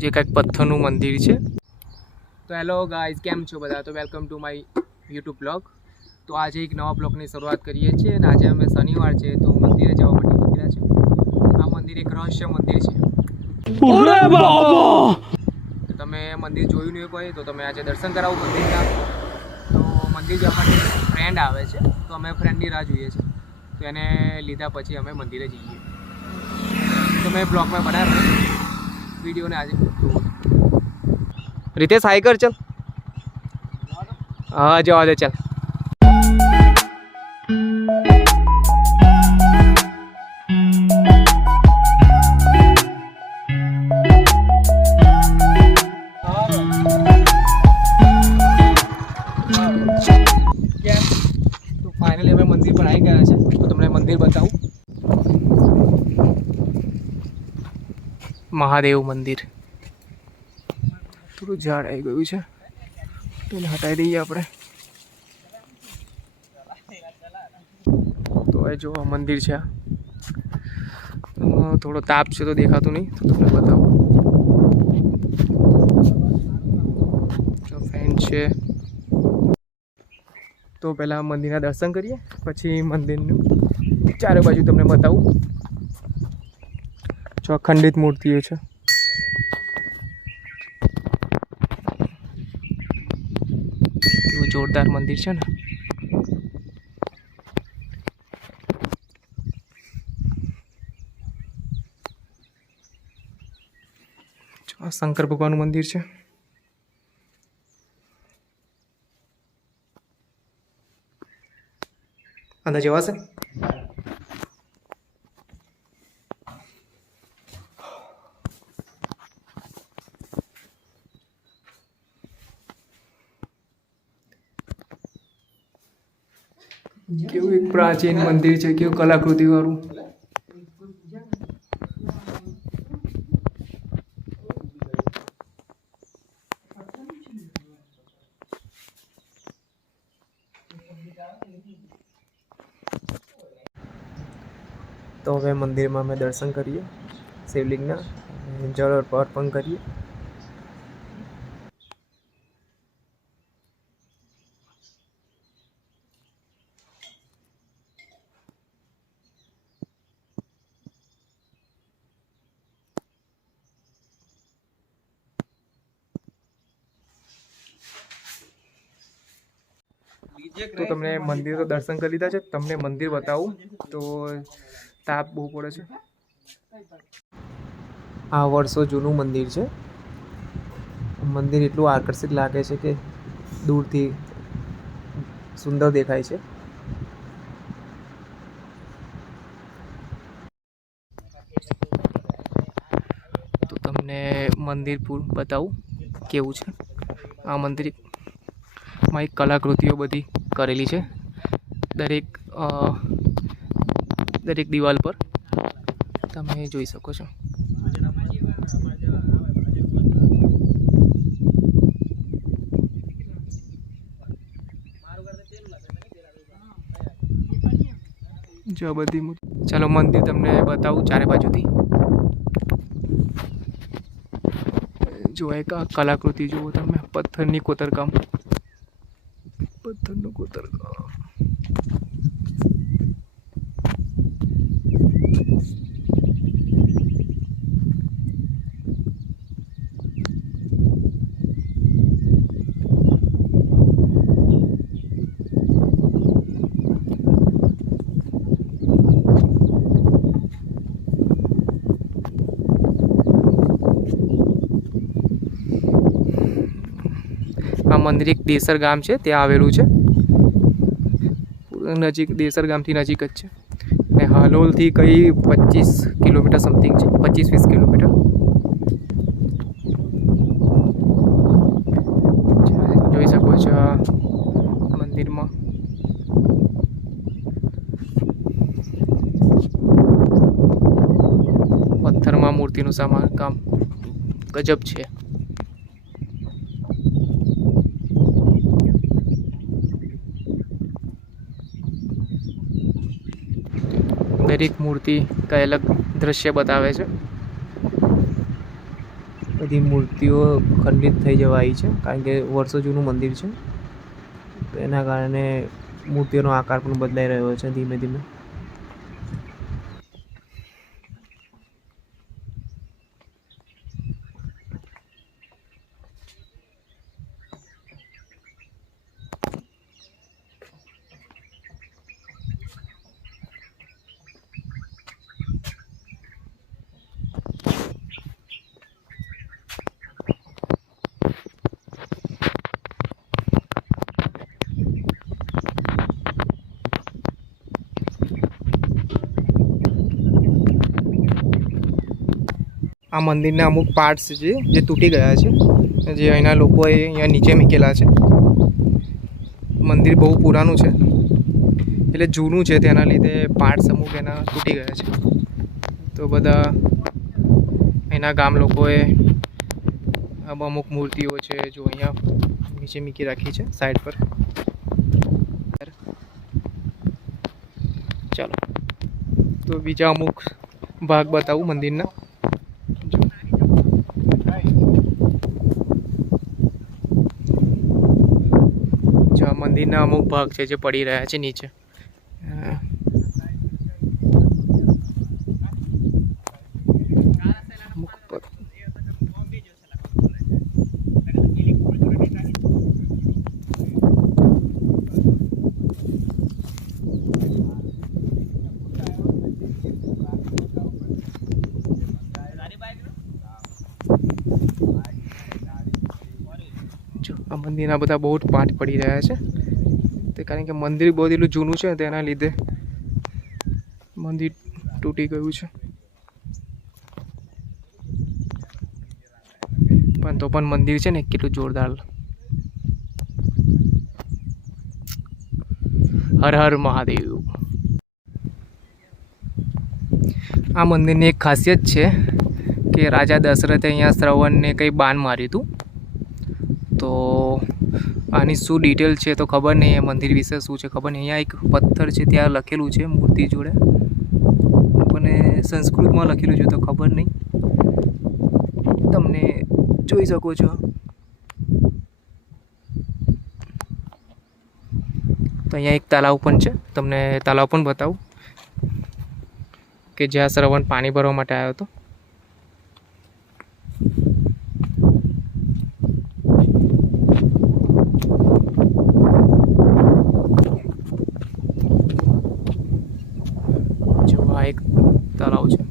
જે કંઈક પથ્થરનું મંદિર છે. તો હેલો ગાઈઝ, કેમ છો બધા? તો welcome to my YouTube blog. તો આજે એક નવા બ્લોગની શરૂઆત કરીએ છીએ અને આજે અમે શનિવાર છે તો મંદિરે જવા માટે નીકળ્યા છે. આ મંદિર એક રહસ્ય મંદિર છે. તમે મંદિર જોયું નહીં હોય તો તમે આજે દર્શન કરાવો મંદિરના. તો મંદિર જવા માટે ફ્રેન્ડ આવે છે તો અમે ફ્રેન્ડની રાહ જોઈએ છીએ. તો એને લીધા પછી અમે મંદિરે જઈએ. તો મેં બ્લોગમાં બનાવ્યો વિડીયોને આજે रितेश हाई कर चल. हाँ जवा दे चल. तो फाइनली हमें मंदिर पर आई गया है तो तुमने मंदिर बताऊं. महादेव मंदिर. થોડું ઝાડ આવી ગયું છે તો એને હટાવી દઈએ આપણે. તો એ જો મંદિર છે. થોડો તાપ છે તો દેખાતું નહીં તો તમને બતાવું. જો ફેન છે. તો પહેલાં મંદિરના દર્શન કરીએ પછી મંદિરનું ચારે બાજુ તમને બતાવું. જો અખંડિત મૂર્તિઓ છે. જોરદાર મંદિર છે ને. શંકર ભગવાનનું મંદિર છે. અંદર જવાશે. કેવું એક પ્રાચીન મંદિર છે, કેવું કલાકૃતિ વાળું. તો હવે મંદિરમાં અમે દર્શન કરીએ શિવલિંગના, જળ અર્પણ કરીએ. તો તમને મંદિર તો દર્શન કરી લીધા છે. તમને મંદિર બતાવું તો તાપ બહુ પડે છે. આ વર્ષો જૂનું મંદિર છે. મંદિર એટલું આકર્ષિત લાગે છે કે દૂરથી સુંદર દેખાય છે. તો તમને મંદિર બતાવું કેવું છે. આ મંદિર માં એક કલાકૃતિઓ બધી કરેલી છે દરેક દિવાલ પર તમે જોઈ શકો છો. જો બધી ચાલો મંદિર તમને બતાવું ચારે બાજુથી. જો એક કલાકૃતિ જુઓ તમે, પથ્થરની કોતરકામ. પથ્થરનું કોતરકામ. આ મંદિર એક દેસર ગામ છે ત્યાં આવેલું છે. નજીક દેસર ગામથી નજીક જ છે. ને હાલોલથી કઈ 25 કિલોમીટર સમથિંગ છે, 25-20 કિલોમીટર. જોઈ શકો છો આ મંદિરમાં પથ્થરમાં મૂર્તિનું કામ ગજબ છે. દરેક મૂર્તિ કંઈ અલગ દ્રશ્ય બતાવે છે. બધી મૂર્તિઓ ખંડિત થઈ જવા આવી છે, કારણ કે વર્ષો જૂનું મંદિર છે, તો એના કારણે મૂર્તિઓનો આકાર પણ બદલાઈ રહ્યો છે ધીમે ધીમે. આ મંદિરના અમુક પાર્ટ્સ છે જે તૂટી ગયા છે, જે અહીંના લોકોએ અહીંયા નીચે મૂકેલા છે. મંદિર બહુ પુરાનું છે, એટલે જૂનું છે, તેના લીધે પાર્ટ્સ અમુક એના તૂટી ગયા છે. તો બધા અહીંના ગામ લોકોએ અમુક મૂર્તિઓ છે જો અહીંયા નીચે મૂકી રાખી છે સાઈડ પર. ચાલો તો બીજા અમુક ભાગ બતાવું મંદિરના. મંદિરના અમુક ભાગ છે જે પડી રહ્યા છે નીચે. જો આ મંદિરના બધા બહુ જ પાઠ પડી રહ્યા છે, તે કારણ કે મંદિર બહુ એટલું જૂનું છે, તેના લીધે મંદિર તૂટી ગયું છે. પણ તો પણ મંદિર છે ને કેટલું જોરદાર. હર હર મહાદેવ. આ મંદિરની એક ખાસિયત છે કે રાજા દશરથે અહીંયા શ્રવણને કંઈ બાણ માર્યું હતું. તો આની શું ડિટેલ છે તો ખબર નહીં, એ મંદિર વિશે શું છે ખબર નહીં. અહીંયા એક પથ્થર છે, ત્યાં લખેલું છે મૂર્તિ જોડે, પણ સંસ્કૃતમાં લખેલું છે તો ખબર નહીં, તમને જોઈ શકો છો. તો અહીંયા એક તળાવ પણ છે, તમને તળાવ પણ બતાવું કે જ્યાં શ્રવણ પાણી ભરવા માટે આવ્યો હતો. એક તળાવ છે.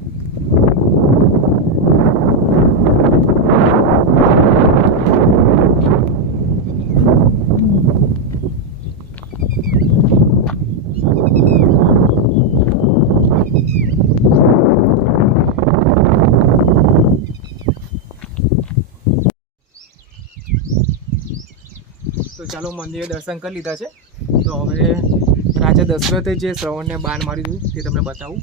તો ચાલો મંદિરે દર્શન કરી લીધા છે. તો હવે રાજા દશરથે જે શ્રવણને બાણ માર્યું હતું તે તમને બતાવું.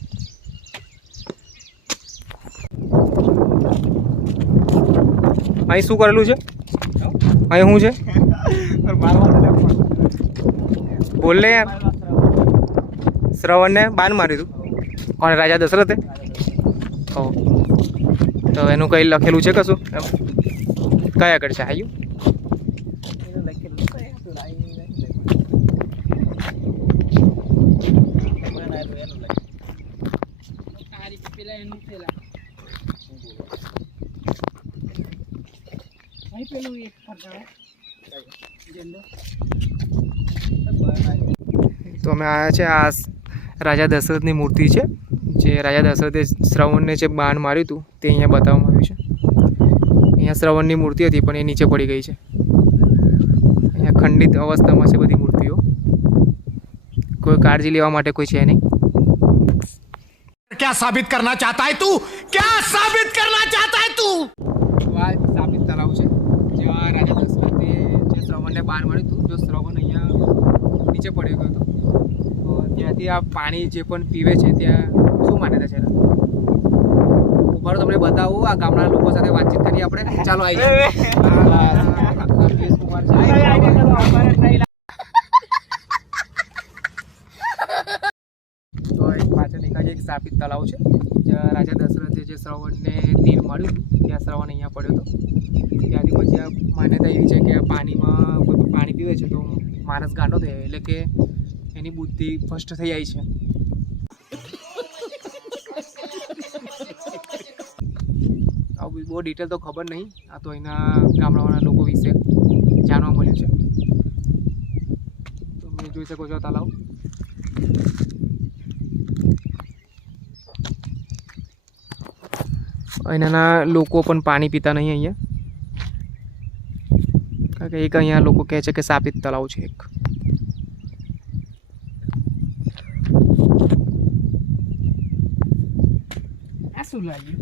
અહીં શું કરેલું છે? અહીં શું છે? બોલ લે યાર. શ્રવણને બાણ માર્યું હતું કોણ? રાજા દશરથે. તો એનું કંઈ લખેલું છે કશું? કયા આગળ છે? આવ્યું તો અમે આવ્યા છે. આ રાજા દશરથની મૂર્તિ છે, જે રાજા દશરથે શ્રવણને જે બાણ માર્યું હતું તે અહીંયા બતાવવામાં આવ્યું છે. અહીંયા શ્રવણની મૂર્તિ હતી પણ એ નીચે પડી ગઈ છે. અહીંયા ખંડિત અવસ્થામાં છે બધી મૂર્તિઓ, કોઈ કાળજી લેવા માટે કોઈ છે નહીં. क्या साबित करना चाहता है तू? क्या साबित करना चाहता है तू? આ સાબિત તળાવ છે જ્યાં રાજા દશરથે જે શ્રવણને બાણ માર્યું હતું. જો શ્રવણ અહીંયા નીચે પડી ગયો હતો તો ત્યાંથી આ પાણી જે પણ પીવે છે ત્યાં શું માન્યતા છે? ઉપર તમને બતાવું, આ ગામના લોકો સાથે વાતચીત કરીએ આપણે. ચાલો આવી તો એક પાછળ એક સાબિત તળાવ છે જ્યાં રાજા દશરથે જે શ્રવણને તીર માર્યું ત્યાં શ્રવણ અહીંયા અહીંયા પડ્યો હતો. ત્યારથી પછી આ માન્યતા એવી છે કે આ પાણીમાં કોઈ પાણી પીવે છે તો માણસ ગાંડો થઈ જાય, એટલે કે એની બુદ્ધિ ભ્રષ્ટ થઈ જાય છે. આવું બહુ ડિટેલ તો ખબર નહીં, આ તો અહીંના ગામડાઓના લોકો વિશે જાણવા મળ્યું છે. તમે જોઈ શકો છો તલાવ. અહીંના લોકો પણ પાણી પીતા નહીં અહીંયા, કારણ કે એક અહીંયા લોકો કહે છે કે શાપિત તળાવ છે એક. આ શું લાગ્યું?